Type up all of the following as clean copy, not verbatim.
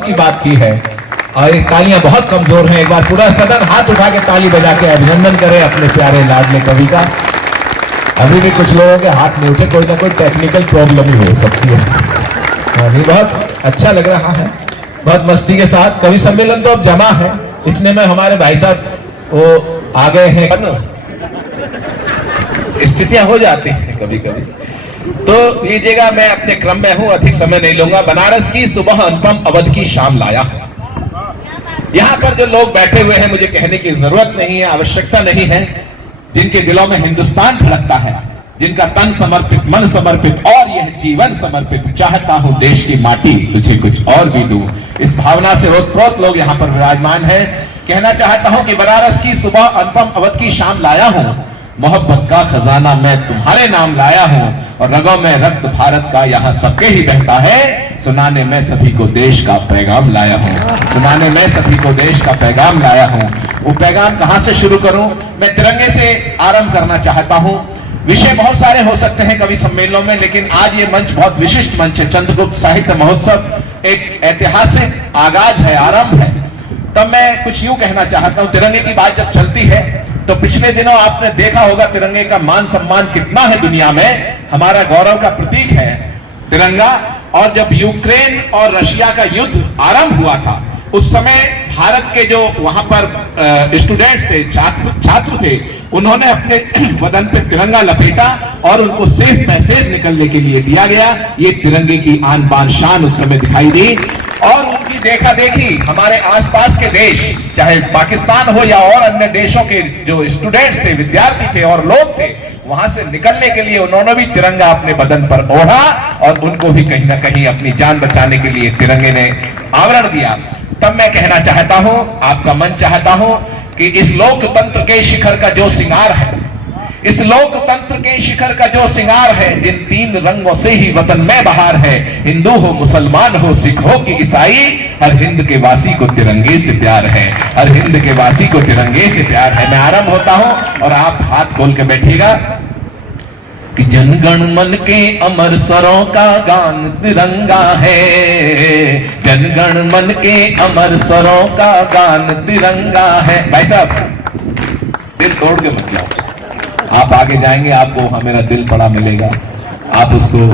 की बात की है और तालियां बहुत कमजोर हैं। एक बार पूरा सदन हाथ उठा के ताली बजा के अभिनंदन करे अपने प्यारे लाडले कवि का। अभी भी कुछ लोगों के हाथ नहीं उठे, कोई ना कोई टेक्निकल प्रॉब्लम ही हो सकती है। अभी बहुत अच्छा लग रहा है, बहुत मस्ती के साथ। कवि सम्मेलन तो अब जमा है, इतने में हमारे भाई साहब वो आ गए हैं। स्थितियां हो जाती हैं कभी कभी, तो लीजिएगा मैं अपने क्रम में हूं, अधिक समय नहीं लूंगा। बनारस की सुबह अनुपम अवध की शाम लाया। यहां पर जो लोग बैठे हुए हैं, मुझे कहने की जरूरत नहीं है, आवश्यकता नहीं है, जिनके दिलों में हिंदुस्तान धड़कता है, जिनका तन समर्पित, मन समर्पित और यह जीवन समर्पित, चाहता हूं देश की माटी तुझे कुछ और भी दूं, इस भावना से ओतप्रोत लोग यहां पर विराजमान है। कहना चाहता हूं कि बनारस की सुबह अनुपम अवध की शाम लाया हूं, मोहब्बत का खजाना मैं तुम्हारे नाम लाया हूं, और रगों में रक्त भारत का यहां सबके ही बहता है, सुनाने में सभी को देश का पैगाम लाया हूं, सुनाने में सभी को देश का पैगाम लाया हूं। वो पैगाम कहां से शुरू करूं? मैं तिरंगे से आरंभ करना चाहता हूं। विषय बहुत सारे हो सकते हैं कवि सम्मेलनों में, लेकिन आज ये मंच बहुत विशिष्ट मंच है। चंद्रगुप्त साहित्य महोत्सव एक ऐतिहासिक आगाज है, आरंभ है। तब मैं कुछ यूं कहना चाहता हूं, तिरंगे की बात जब चलती है तो पिछले दिनों आपने देखा होगा तिरंगे का मान सम्मान कितना है दुनिया में, हमारा गौरव का प्रतीक है तिरंगा। और जब यूक्रेन और रशिया का युद्ध आरंभ हुआ था, उस समय भारत के जो वहां पर स्टूडेंट्स थे, छात्र थे, उन्होंने अपने बदन पे तिरंगा लपेटा और उनको सेफ मैसेज निकलने के लिए दिया गया। ये तिरंगे की आन बान शान उस समय दिखाई दी। और उनकी देखा देखी हमारे आसपास के देश, चाहे पाकिस्तान हो या और अन्य देशों के जो स्टूडेंट्स थे, विद्यार्थी थे और लोग थे, वहां से निकलने के लिए उन्होंने भी तिरंगा अपने बदन पर ओढ़ा और उनको भी कहीं ना कहीं अपनी जान बचाने के लिए तिरंगे ने आवरण दिया। तब मैं कहना चाहता हूं, आपका मन चाहता हूं कि इस लोकतंत्र के शिखर का जो सिंगार है, इस लोकतंत्र के शिखर का जो सिंगार है, जिन तीन रंगों से ही वतन में बहार है, हिंदू हो, मुसलमान हो, सिख हो कि ईसाई, हर हिंद के वासी को तिरंगे से प्यार है, हर हिंद के वासी को तिरंगे से प्यार है। मैं आरंभ होता हूं और आप हाथ खोल के बैठिएगा कि जनगण मन के अमर स्वरों का गान तिरंगा है, जनगण मन के अमर स्वरों का गान तिरंगा है। भाई साहब दिल तोड़ के मत जाओ, आप आगे जाएंगे आपको वहां मेरा दिल बड़ा मिलेगा। आप उसको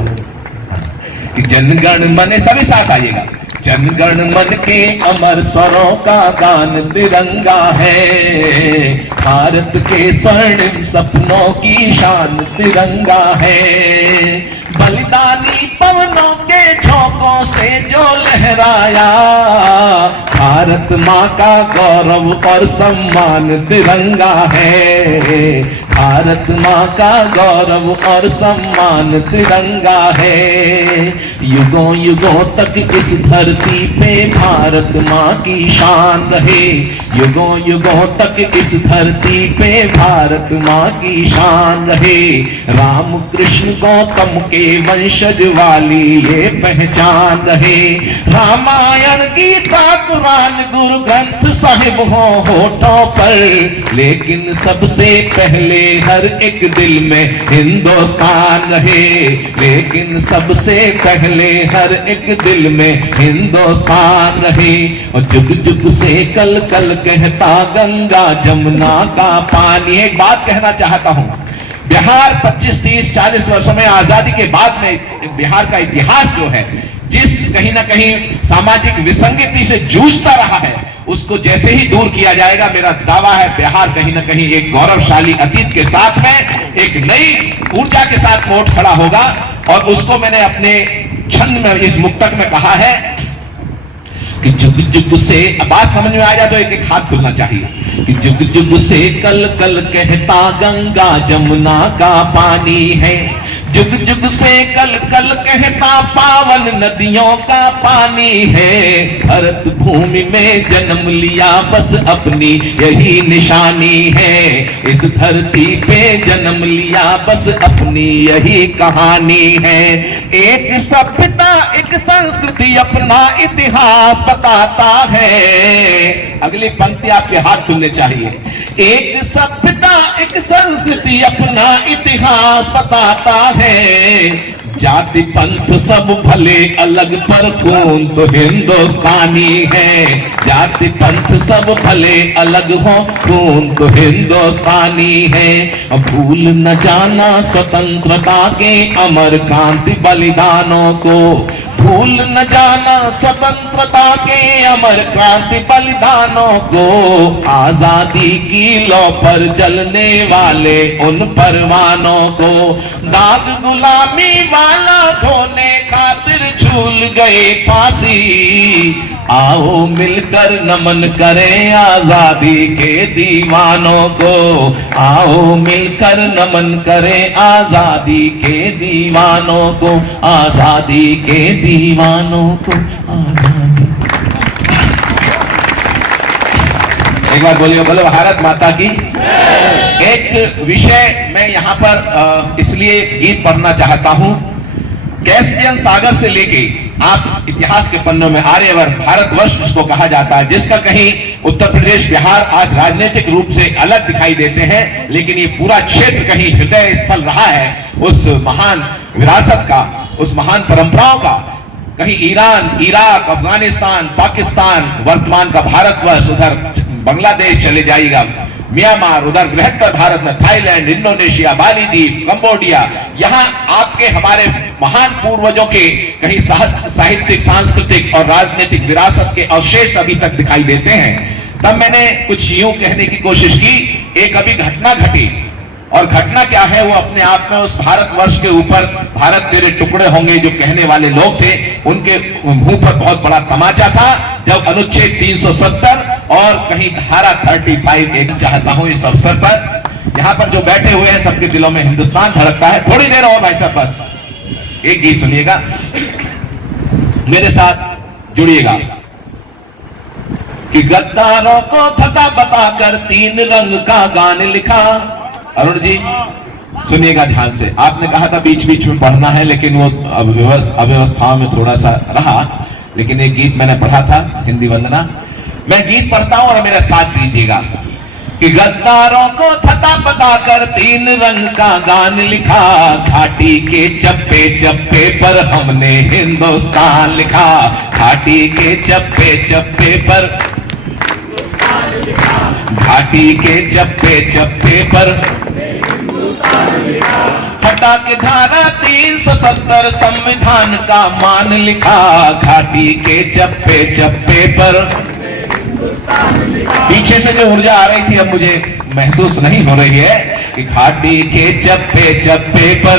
कि जनगण मन, सभी साथ आइएगा, जनगण मन के अमर स्वरों का गान तिरंगा है, भारत के स्वर्णिम सपनों की शान तिरंगा है, बलिदानी पवनों के झोंकों से जो लहराया, भारत माँ का गौरव और सम्मान तिरंगा है, भारत माँ का गौरव और सम्मान तिरंगा है। युगों युगों तक इस धरती पे भारत माँ की शान रहे, युगों युगों तक इस धरती पे भारत माँ की शान रहे। राम कृष्ण गौतम के वंशज वाली ये पहचान रहे, रामायण गीता कुरान गुरु ग्रंथ साहिब हो होठों पर, लेकिन सबसे पहले हर एक दिल में हिंदुस्तान रहे, लेकिन सबसे पहले हर एक दिल में हिंदुस्तान रहे। और जुग जुग से कल कल कहता गंगा जमुना का पानी। एक बात कहना चाहता हूं, बिहार 25, 30, 40 वर्षों में आजादी के बाद में बिहार का इतिहास जो है, जिस कहीं ना कहीं सामाजिक विसंगति से जूझता रहा है, उसको जैसे ही दूर किया जाएगा, मेरा दावा है बिहार कहीं ना कहीं एक गौरवशाली अतीत के साथ में एक नई ऊर्जा के साथ मोड़ खड़ा होगा। और उसको मैंने अपने छंद में, इस मुक्तक में कहा है कि जुग जुग से, बात समझ में आ जाए तो एक एक हाथ खुलना चाहिए, कि जुग जुग से कल कल कहता गंगा जमुना का पानी है, जुग जुग से कल कल कहता पावन नदियों का पानी है, भारत भूमि में जन्म लिया बस अपनी यही निशानी है, इस धरती पे जन्म लिया बस अपनी यही कहानी है। एक सभ्यता, एक संस्कृति, अपना इतिहास बताता है। अगली पंक्ति आपके हाथ खुलने चाहिए। एक सभ्यता, एक संस्कृति, अपना इतिहास बताता है, जाति पंथ सब भले अलग पर खून तो हिंदुस्तानी है। जाति पंथ सब भले अलग हो खून तो हिंदुस्तानी है। भूल न जाना स्वतंत्रता के अमर क्रांति बलिदानों को। भूल न जाना स्वतंत्रता के अमर क्रांति बलिदानों को। आजादी की लौ पर जलने वाले उन परवानों को। दाग गुलामी वाला धोने खातिर झूल गए फांसी। आओ मिलकर नमन करें आजादी के दीवानों को। आओ मिलकर नमन करें आजादी के दीवानों को। आजादी के दीवानों को आजादी। एक बार बोलिए, बोलो भारत माता की। एक विषय मैं यहाँ पर इसलिए गीत पढ़ना चाहता हूं। कैस्पियन सागर से लेके आप इतिहास के पन्नों में आर्यवर्त भारतवर्ष जिसको कहा जाता है, जिसका कहीं उत्तर प्रदेश बिहार आज राजनीतिक रूप से अलग दिखाई देते हैं, लेकिन ये पूरा क्षेत्र कहीं हृदय स्थल रहा है उस महान विरासत का, उस महान परंपराओं का। कहीं ईरान, इराक, अफगानिस्तान, पाकिस्तान, वर्तमान का भारतवर्ष, उधर बांग्लादेश चले जाइएगा, म्यांमार, उधर बृहत्तर भारत में थाईलैंड, इंडोनेशिया, बाली द्वीप, कंबोडिया, यहाँ आपके हमारे महान पूर्वजों के कहीं साहित्यिक, सांस्कृतिक और राजनीतिक विरासत के अवशेष अभी तक दिखाई देते हैं। तब मैंने कुछ यूं कहने की कोशिश की, एक अभी घटना घटी, और घटना क्या है वो अपने आप में उस भारतवर्ष के ऊपर भारत तेरे टुकड़े होंगे जो कहने वाले लोग थे, उनके मुंह पर बहुत बड़ा तमाचा था जब अनुच्छेद 370 और कहीं धारा 35 एक चाहता हूं इस अवसर पर यहां पर जो बैठे हुए हैं सबके दिलों में हिंदुस्तान धड़कता है। थोड़ी देर और भाई साहब, बस एक गीत सुनिएगा, मेरे साथ जुड़िएगा कि गद्दारों को थका बताकर 3 रंग का गान लिखा। अरुण जी सुनिएगा ध्यान से, आपने कहा था बीच बीच में पढ़ना है, लेकिन वो अव्यवस्थाओं में थोड़ा सा रहा, लेकिन एक गीत मैंने पढ़ा था हिंदी वंदना, मैं गीत पढ़ता हूं और मेरा साथ दीजिएगा कि गद्दारों को थका बताकर 3 रंग का गान लिखा। घाटी के चप्पे चप्पे पर हमने हिंदुस्तान लिखा। घाटी के चप्पे चप्पे पर, घाटी के चप्पे चप्पे पर हटा के धारा 370 संविधान का मान लिखा। घाटी के चप्पे चप्पे पर, पीछे से जो ऊर्जा आ रही थी अब मुझे महसूस नहीं हो रही है कि घाटी के चप्पे चप्पे पर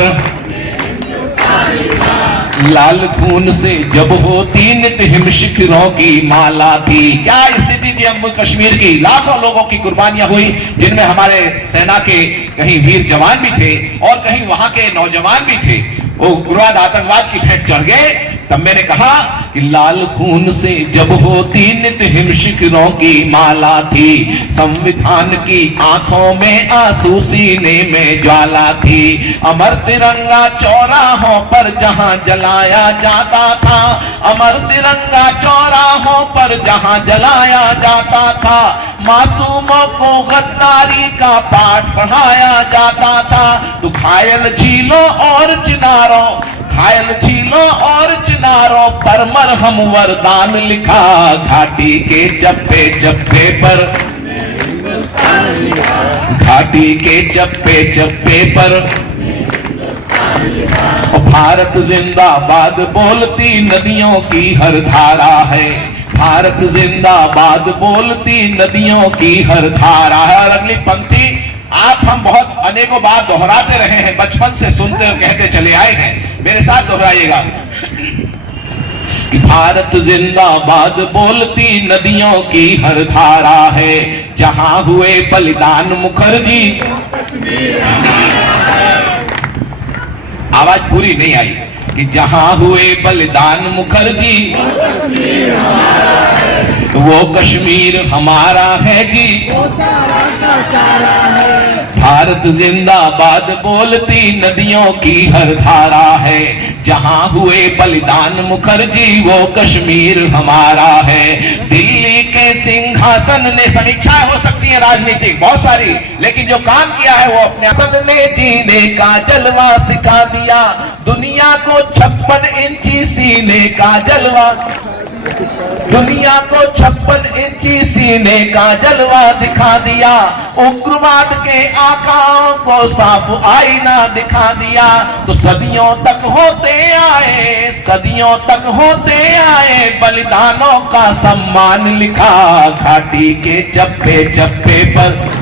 लाल खून से जब होती नित्य हिम शिखरों की माला थी। क्या स्थिति थी जम्मू कश्मीर की, लाखों लोगों की कुर्बानियां हुई, जिनमें हमारे सेना के कहीं वीर जवान भी थे और कहीं वहां के नौजवान भी थे। वो उग्रवाद आतंकवाद की भेंट चढ़ गए। तब मैंने कहा कि लाल खून से जब होती नित्य हिम शिखरों की माला थी, संविधान की आंखों में आंसू सीने में ज्वाला थी। अमर तिरंगा चौराहों पर जहां जलाया जाता था, अमर तिरंगा चौराहों पर जहां जलाया जाता था, मासूमों को गद्दारी का पाठ पढ़ाया जाता था। तो घायल झीलों और चिनारों, घायल झीलों और चिनारों पर मरहम वरदान लिखा। घाटी के चप्पे चप्पे पर, घाटी के चप्पे चप्पे पर भारत जिंदाबाद बोलती नदियों की हर धारा है। भारत जिंदाबाद बोलती नदियों की हर धारा है। और अगली पंक्ति आप हम बहुत अनेकों बार दोहराते रहे हैं, बचपन से सुनते और कहते चले आए हैं, मेरे साथ दोहराइएगा कि भारत जिंदाबाद बोलती नदियों की हर धारा है। जहां हुए बलिदान मुखर्जी, आवाज पूरी नहीं आई, कि जहां हुए बलिदान मुखर्जी वो कश्मीर हमारा है जी। भारत जिंदाबाद बोलती नदियों की हर धारा है। जहां हुए बलिदान मुखर्जी वो कश्मीर हमारा है। दिल्ली के सिंह शासन ने, समीक्षाएं हो सकती है राजनीतिक बहुत सारी, लेकिन जो काम किया है वो अपने शासन ने जीने का जलवा सिखा दिया, दुनिया को 56 इंची सीने का जलवा, दुनिया को 56 इंची सीने का जलवा दिखा दिया, उग्रवाद के आकाओं को साफ आईना दिखा दिया। तो सदियों तक होते आए, सदियों तक होते आए बलिदानों का सम्मान लिखा, घाटी के चप्पे चप्पे पर,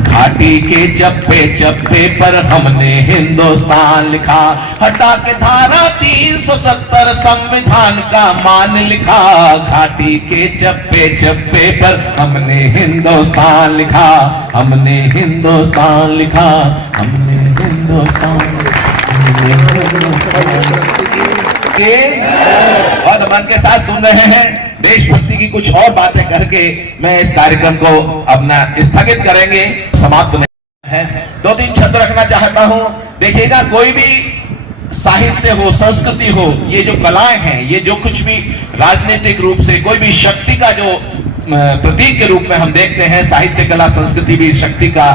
घाटी के चप्पे चप्पे पर हमने हिंदुस्तान लिखा, हटा के धारा 370 संविधान का मान लिखा, घाटी के चप्पे चप्पे पर हमने हिंदुस्तान लिखा, हमने हिंदुस्तान लिखा, हमने हिंदुस्तान, और मन के साथ सुन रहे हैं। देशभक्ति की कुछ और बातें करके मैं इस कार्यक्रम को अपना स्थगित करेंगे, समाप्त नहीं है। 2-3 शब्द रखना चाहता हूं। देखिएगा, कोई भी साहित्य हो, संस्कृति हो, ये जो कलाएं हैं, ये जो कुछ भी राजनीतिक रूप से कोई भी शक्ति का जो प्रतीक के रूप में हम देखते हैं, साहित्य कला संस्कृति भी शक्ति का।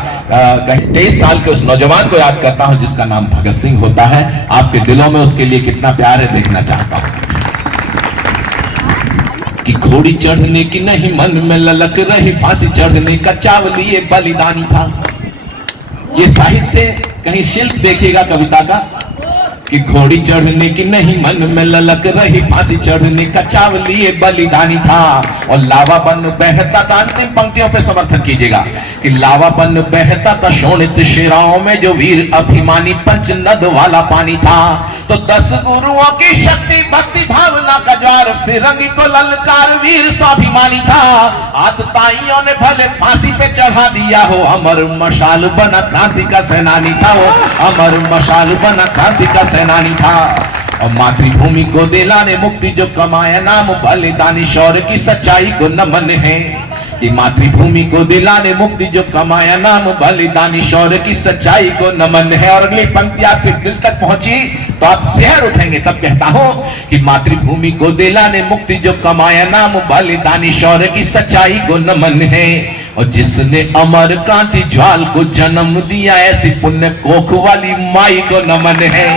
23 साल के उस नौजवान को याद करता हूं जिसका नाम भगत सिंह होता है। आपके दिलों में उसके लिए कितना प्यार है देखना चाहता हूं। कि घोड़ी चढ़ने की नहीं मन में ललक रही, फांसी चढ़ने का चावल ये बलिदानी था। ये साहित्य, कहीं शिल्प देखिएगा कविता का, कि घोड़ी चढ़ने की नहीं मन में ललक रही, फांसी चढ़ने का चावल ये बलिदानी था। और लावा बन बहता था, अंतिम पंक्तियों पे समर्थन कीजिएगा, कि लावा बन बहता था शोणित शिराओं में जो वीर अभिमानी पंचनद वाला पानी था। तो 10 गुरुओं की शक्ति भक्ति भावना का ज्वार, फिरंगी को ललकार वीर स्वाभिमानी था। आतताइयों ने भले फांसी पे चढ़ा दिया हो, अमर मशाल बना क्रांति का सेनानी था वो, अमर मशाल बना क्रांति का सेनानी था। और मातृभूमि को दिलाने मुक्ति जो कमाया नाम, बलिदानी शौर्य की सच्चाई को नमन है। कि मातृभूमि को दिलाने मुक्ति जो कमाया नाम, बलिदानी शौर्य की सच्चाई को नमन है। और अगली पंक्ति आपके दिल तक पहुंची तो आप शहर उठेंगे। तब कहता हूं कि मातृभूमि को दिलाने मुक्ति जो कमाया नाम, बलिदानी शौर्य की सच्चाई को नमन है। और जिसने अमर क्रांति ज्वाल को जन्म दिया, ऐसी पुण्य कोख वाली माई को नमन है।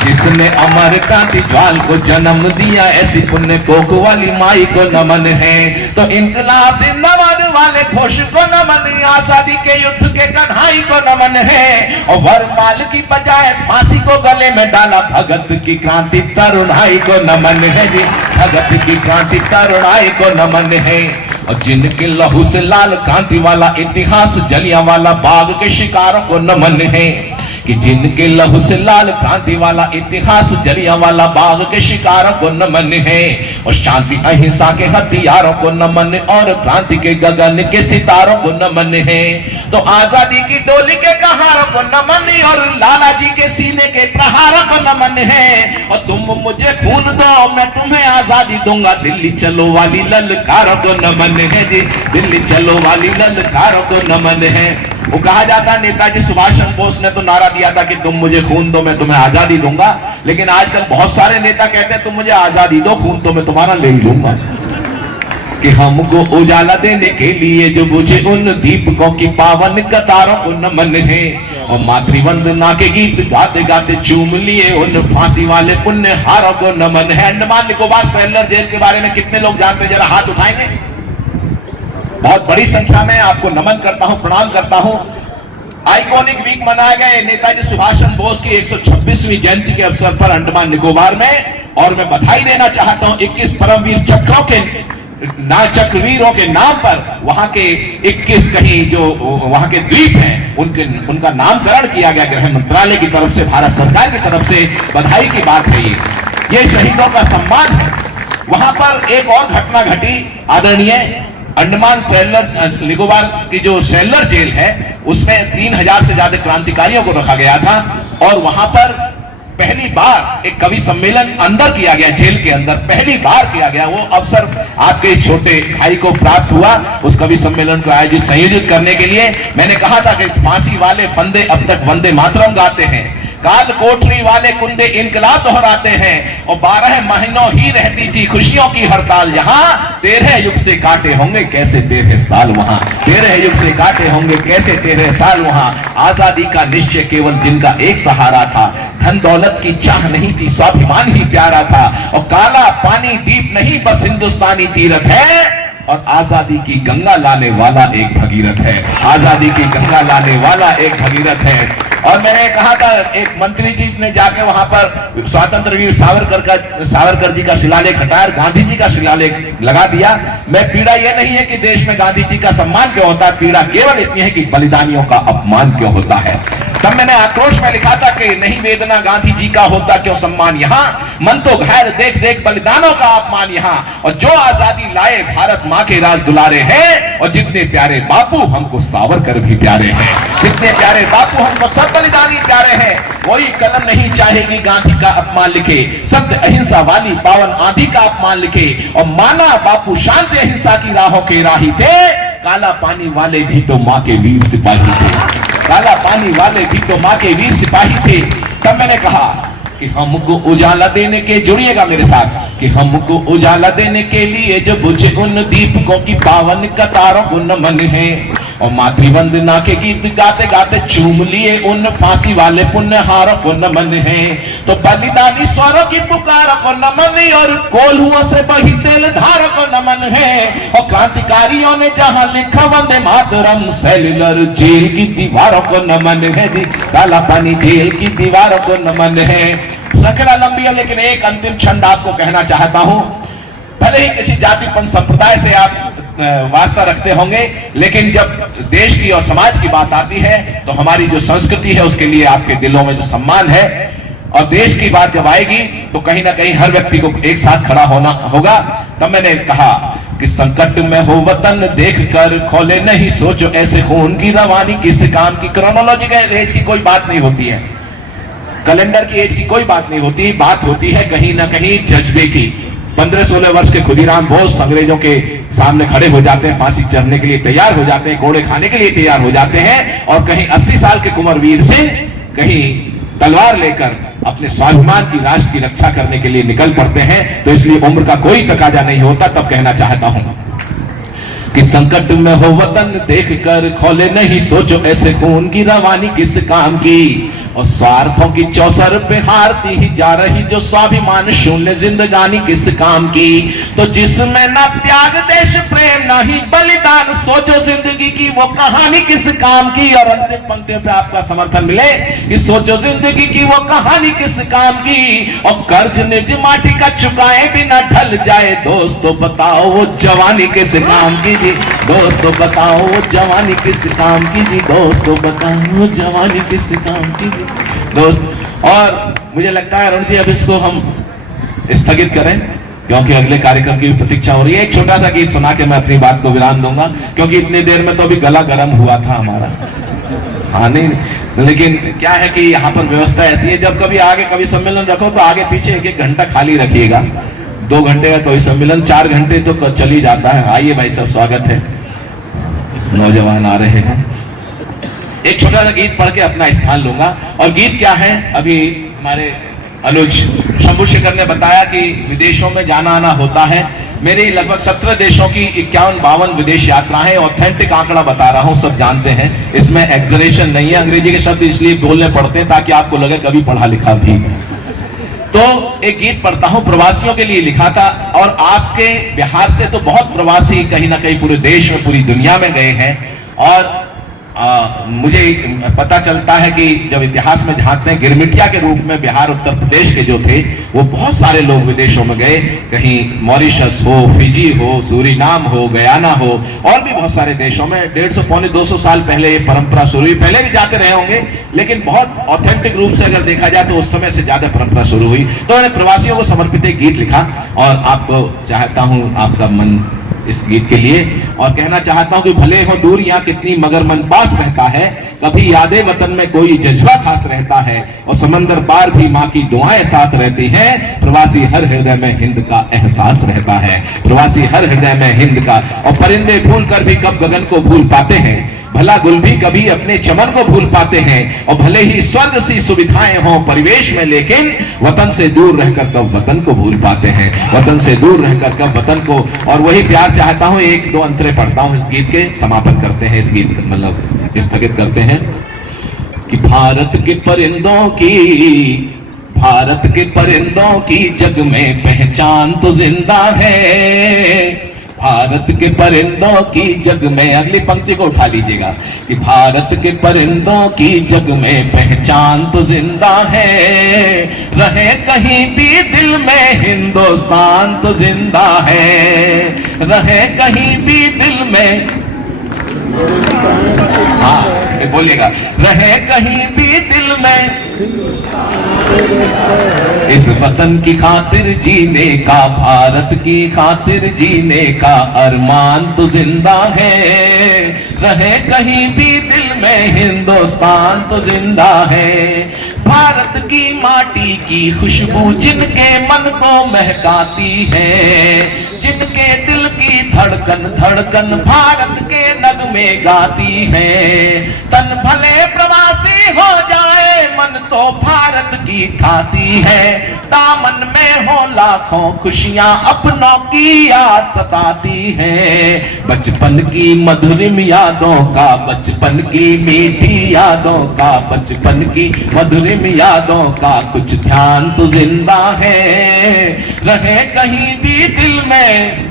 जिसने अमर क्रांति ज्वाल को जन्म दिया, ऐसी पुण्य कोख वाली माई को नमन है। तो इनकलाब जिंदाबाद वाले घोष को नमन, आजादी के युद्ध के कन्हाई को नमन है। और वरमाल की बजाय फांसी को गले में डाला, भगत की क्रांति तरुणाई को नमन है जी, भगत की क्रांति तरुणाई को नमन है। और जिनके लहू से लाल क्रांति वाला इतिहास, जलियांवाला बाग के शिकारों को नमन है। कि जिनके लहू से लाल क्रांति वाला इतिहास, जलियांवाला बाग के शिकारों को नमन है। और शांति अहिंसा के हथियारों को नमन, और क्रांति के गगन के सितारों को नमन है। तो आजादी की डोली के कहारों को नमन, और लाला जी के सीने के प्रहारों को नमन है। और तुम मुझे खून दो मैं तुम्हें आजादी दूंगा, दिल्ली चलो वाली ललकारों को नमन है जी, दिल्ली चलो वाली ललकारों को नमन है। वो कहा जाता है, नेताजी सुभाष चंद्र बोस ने तो नारा दिया था कि तुम मुझे खून दो मैं तुम्हें आजादी दूंगा, लेकिन आजकल बहुत सारे नेता कहते हैं तुम मुझे आजादी दो, खून तो मैं तुम्हारा ले लूंगा। कि हमको उजाला देने के लिए जो बुझे उन दीपकों की पावन कतारों को नमन है। और मातृवंदना के गीत गाते गाते चूम लिए उन फांसी वाले पुण्य हारों को नमन है। अंडमान निकोबार सेलर जेल के बारे में कितने लोग जानते हैं, जरा हाथ उठाएंगे। बहुत बड़ी संख्या में आपको नमन करता हूं, प्रणाम करता हूं। आइकॉनिक वीक मनाया गया नेताजी सुभाष चंद्र बोस की 126वीं जयंती के अवसर पर अंडमान निकोबार में, और मैं बधाई देना चाहता हूं 21 परमवीर चक्रों के चक्रवीरों के नाम पर। वहां के 21 कहीं जो वहां के द्वीप हैं उनका नामकरण किया गया गृह मंत्रालय की तरफ से, भारत सरकार की तरफ से। बधाई की बात है ये शहीदों का सम्मान है। वहां पर एक और घटना घटी आदरणीय, अंडमान सेलर निकोबार की जो सेलर जेल है उसमें 3000 से ज्यादा क्रांतिकारियों को रखा गया था। और वहां पर पहली बार एक कवि सम्मेलन अंदर किया गया, जेल के अंदर पहली बार किया गया। वो अवसर आपके इस छोटे भाई को प्राप्त हुआ उस कवि सम्मेलन को संयोजित करने के लिए। मैंने कहा था कि फांसी वाले फंदे अब तक वंदे मातरम गाते हैं, काल कोठरी वाले कुंडे इनकलाब दोहराते हैं और 12 महीनों ही रहती थी खुशियों की हड़ताल यहाँ। 13 युग से काटे होंगे कैसे 13 साल वहां, 13 युग से काटे होंगे कैसे 13 साल वहां। आजादी का निश्चय केवल जिनका एक सहारा था, धन दौलत की चाह नहीं थी, स्वाभिमान ही प्यारा था। और काला पानी दीप नहीं बस हिंदुस्तानी तीरथ है, और आजादी की गंगा लाने वाला एक भगीरथ है, आजादी की गंगा लाने वाला एक भगीरथ है। और मैंने कहा था, एक मंत्री जी ने जाके वहां पर स्वतंत्र वीर सावरकर जी का शिलालेख हटाया, गांधी जी का शिलालेख लगा दिया। मैं पीड़ा यह नहीं है कि देश में गांधी जी का सम्मान क्यों होता है, पीड़ा केवल इतनी है कि बलिदानियों का अपमान क्यों होता है। तब मैंने आक्रोश में लिखा था कि नहीं वेदना गांधी जी का होता क्यों सम्मान यहाँ, मन तो घायल देख देख बलिदानों का अपमान यहाँ। और जो आजादी लाए भारत माँ के राज दुलारे हैं, और जितने प्यारे बापू हमको सावरकर भी प्यारे हैं, जितने प्यारे बापू हमको सब बलिदानी प्यारे हैं। वही कलम नहीं चाहेगी गांधी का अपमान लिखे, सत्य अहिंसा वाली पावन आंधी का अपमान लिखे। और माना बापू शांति अहिंसा की राहों के राही थे, काला पानी वाले भी तो माँ के वीर सिपाही थे, काला पानी वाले भी तो माँ के वीर सिपाही थे। तब मैंने कहा कि हमको उजाला देने के, जुड़िएगा मेरे साथ, कि हमको उजाला देने के लिए जो बुझे उन दीपकों की पावन कतारों को नमन है। और मातृवंदना के गीत गाते गाते चूम लिए उन फांसी वाले पुण्यहारों को नमन है। तो बलिदानी स्वरों की पुकारों को नमन, और कोल्हुओं से बही तेल धारों को नमन है। और क्रांतिकारियों ने जहां लिखा वंदे मातरम, सेल्युलर जेल की दीवारों को नमन है जी, काला पानी जेल की दीवारों को नमन है। श्रृंखला लंबी है, लेकिन एक अंतिम छंद आपको कहना चाहता हूं। भले ही किसी जातिपन संप्रदाय से आप वास्ता रखते होंगे, लेकिन जब देश की और समाज की बात आती है तो हमारी जो संस्कृति है उसके लिए आपके दिलों में जो सम्मान है, और देश की बात जब आएगी तो कहीं ना कहीं हर व्यक्ति को एक साथ खड़ा होना होगा। तब मैंने कहा कि संकट में हो वतन देख कर खोले नहीं सोचो ऐसे खून की रवानी किस काम की। क्रोनोलॉजिकल एज की कोई बात नहीं होती है, कैलेंडर की एज की कोई बात नहीं होती, बात होती है कहीं ना कहीं जज्बे की। 15-16 वर्ष के खुदीराम बोस अंग्रेजों के सामने खड़े हो जाते हैं, फांसी चढ़ने के लिए तैयार हो जाते हैं, घोड़े खाने के लिए तैयार हो जाते हैं। और कहीं 80 साल के कुंवरवीर सिंह कहीं तलवार लेकर अपने स्वाभिमान की, राष्ट्र की रक्षा करने के लिए निकल पड़ते हैं। तो इसलिए उम्र का कोई तकाजा नहीं होता। तब कहना चाहता हूं कि संकट में हो वतन देख कर खोले नहीं सोचो ऐसे खून की रवानी किस काम की। और स्वार्थों की चौसर पे हारती ही जा रही जो स्वाभिमान शून्य जिंदगानी किस काम की। तो जिसमें ना त्याग देश प्रेम ना ही बलिदान, सोचो जिंदगी की वो कहानी किस काम की। और अंतिम पंक्तियों पे आपका समर्थन मिले कि सोचो जिंदगी की वो कहानी किस काम की। और कर्ज निज माटी का चुकाए बिना ढल जाए, दोस्तों बताओ वो जवानी किस काम की जी, दोस्तों बताओ वो जवानी किस काम की जी, दोस्तों बताओ वो जवानी किस काम की जी दोस्त। और मुझे लगता है अरुण जी अब इसको हम स्थगित करें, क्योंकि अगले कार्यक्रम की प्रतीक्षा हो रही है। एक छोटा सा गीत सुना के मैं अपनी बात को विराम दूंगा, क्योंकि इतनी देर में तो अभी गला गर्म हुआ था हमारा। हाँ नहीं, लेकिन क्या है कि यहाँ पर व्यवस्था ऐसी है, जब कभी आगे कभी सम्मेलन रखो तो आगे पीछे 1-1 घंटा खाली रखिएगा। 2 घंटे का कोई सम्मेलन 4 घंटे तो चल ही जाता है। आइए भाई सब, स्वागत है, नौजवान आ रहे हैं। एक छोटा सा गीत पढ़ के अपना स्थान लूंगा। और गीत क्या है, अभी हमारे अनुज शंभुशेखर ने बताया कि विदेशों में जाना आना होता है। मेरी लगभग 17 देशों की 51-52 विदेश यात्राएं, ऑथेंटिक आंकड़ा बता रहा हूं, सब जानते हैं, इसमें एक्सरेशन नहीं है। अंग्रेजी के शब्द इसलिए बोलने पड़ते हैं ताकि आपको लगे कभी पढ़ा लिखा भी। तो एक गीत पढ़ता हूं, प्रवासियों के लिए लिखा था। और आपके बिहार से तो बहुत प्रवासी कहीं ना कहीं पूरे देश में, पूरी दुनिया में गए हैं। और मुझे पता चलता है कि जब इतिहास में झांकते हैं, गिरमिटिया के रूप में बिहार उत्तर प्रदेश के जो थे वो बहुत सारे लोग विदेशों में गए। कहीं मॉरिशस हो, फिजी हो, सूरीनाम हो, गयाना हो, और भी बहुत सारे देशों में 150-200 साल पहले ये परंपरा शुरू हुई। पहले भी जाते रहे होंगे, लेकिन बहुत ऑथेंटिक रूप से अगर देखा जाए तो उस समय से ज्यादा परंपरा शुरू हुई। तो मैंने प्रवासियों को समर्पित एक गीत लिखा, और आपको चाहता हूं आपका मन इस गीत के लिए, और कहना चाहता हूं कि भले हो दूर यहाँ कितनी मगर मन पास रहता है, कभी यादें वतन में कोई जज्बा खास रहता है। और समंदर पार भी माँ की दुआएं साथ रहती हैं, प्रवासी हर हृदय में हिंद का एहसास रहता है, प्रवासी हर हृदय में हिंद का। और परिंदे भूल कर भी कब गगन को भूल पाते हैं, भला गुल भी कभी अपने चमन को भूल पाते हैं, और भले ही स्वर्ग सी सुविधाएं हों परिवेश में, लेकिन वतन से दूर रहकर कब वतन को भूल पाते हैं, वतन से दूर रहकर कब वतन को। और वही प्यार चाहता हूं। एक दो अंतरे पढ़ता हूं इस गीत के, समापन करते हैं इस गीत, मतलब स्थगित करते हैं कि भारत के परिंदों की जग में पहचान तो जिंदा है। भारत के परिंदों की जग में, अगली पंक्ति को उठा लीजिएगा, कि भारत के परिंदों की जग में पहचान तो जिंदा है। रहे कहीं भी दिल में हिंदुस्तान तो जिंदा है। रहे कहीं भी दिल में, हाँ बोलिएगा, रहे कहीं भी दिल में इस वतन की खातिर जीने का, भारत की खातिर जीने का अरमान तो जिंदा है। रहे कहीं भी दिल में हिंदुस्तान तो जिंदा है। भारत की माटी की खुशबू जिनके मन को महकाती है, जिनके दिल की धड़कन धड़कन भारत के नगमे गाती है। तन भले प्रवासी हो जाए मन तो भारत की खाती है। दामन में हो लाखों खुशियां अपनों की याद सताती है। बचपन की मधुरिम यादों का, बचपन की मीठी यादों का, बचपन की मधुरिम यादों का कुछ ध्यान तो जिंदा है। रहे कहीं भी दिल में,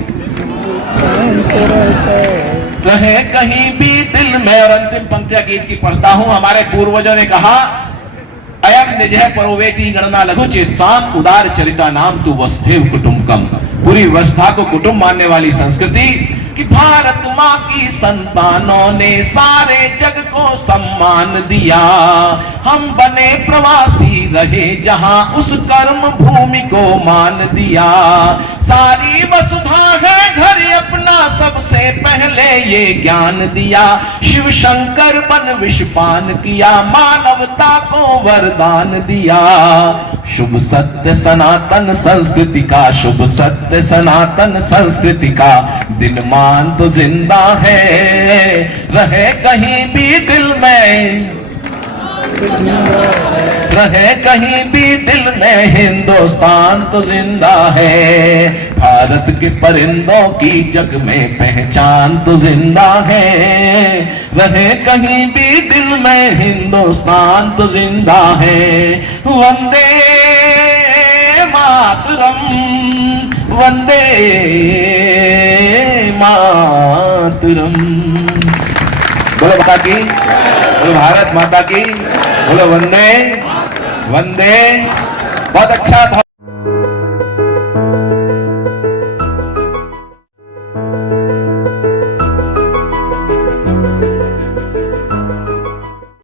रहे कहीं भी दिल में। और अंतिम पंक्तियां गीत की पढ़ता हूं। हमारे पूर्वजों ने कहा, अयम निजः परोवेति गणना लघु चेतसाम उदार चरिता नाम तु वसुधैव कुटुंबकम। पूरी व्यवस्था को कुटुंब मानने वाली संस्कृति, कि भारत माँ की संतानों ने सारे जग को सम्मान दिया। हम बने प्रवासी रहे जहां उस कर्म भूमि को मान दिया। सारी वसुधा है घर अपना, सबसे पहले ये ज्ञान दिया। शिव शंकर बन विषपान किया, मानवता को वरदान दिया। शुभ सत्य सनातन संस्कृति का, शुभ सत्य सनातन संस्कृति का दिन मान तो जिंदा है। रहे कहीं भी दिल में, रहे कहीं भी दिल में हिंदुस्तान तो जिंदा है। भारत के परिंदों की जग में पहचान तो जिंदा है। रहे कहीं भी दिल में हिंदुस्तान तो जिंदा है। वंदे मातरम, वंदे मातरम। बोलो माता की, बोलो भारत माता की, बोलो वंदे वंदे। बहुत अच्छा।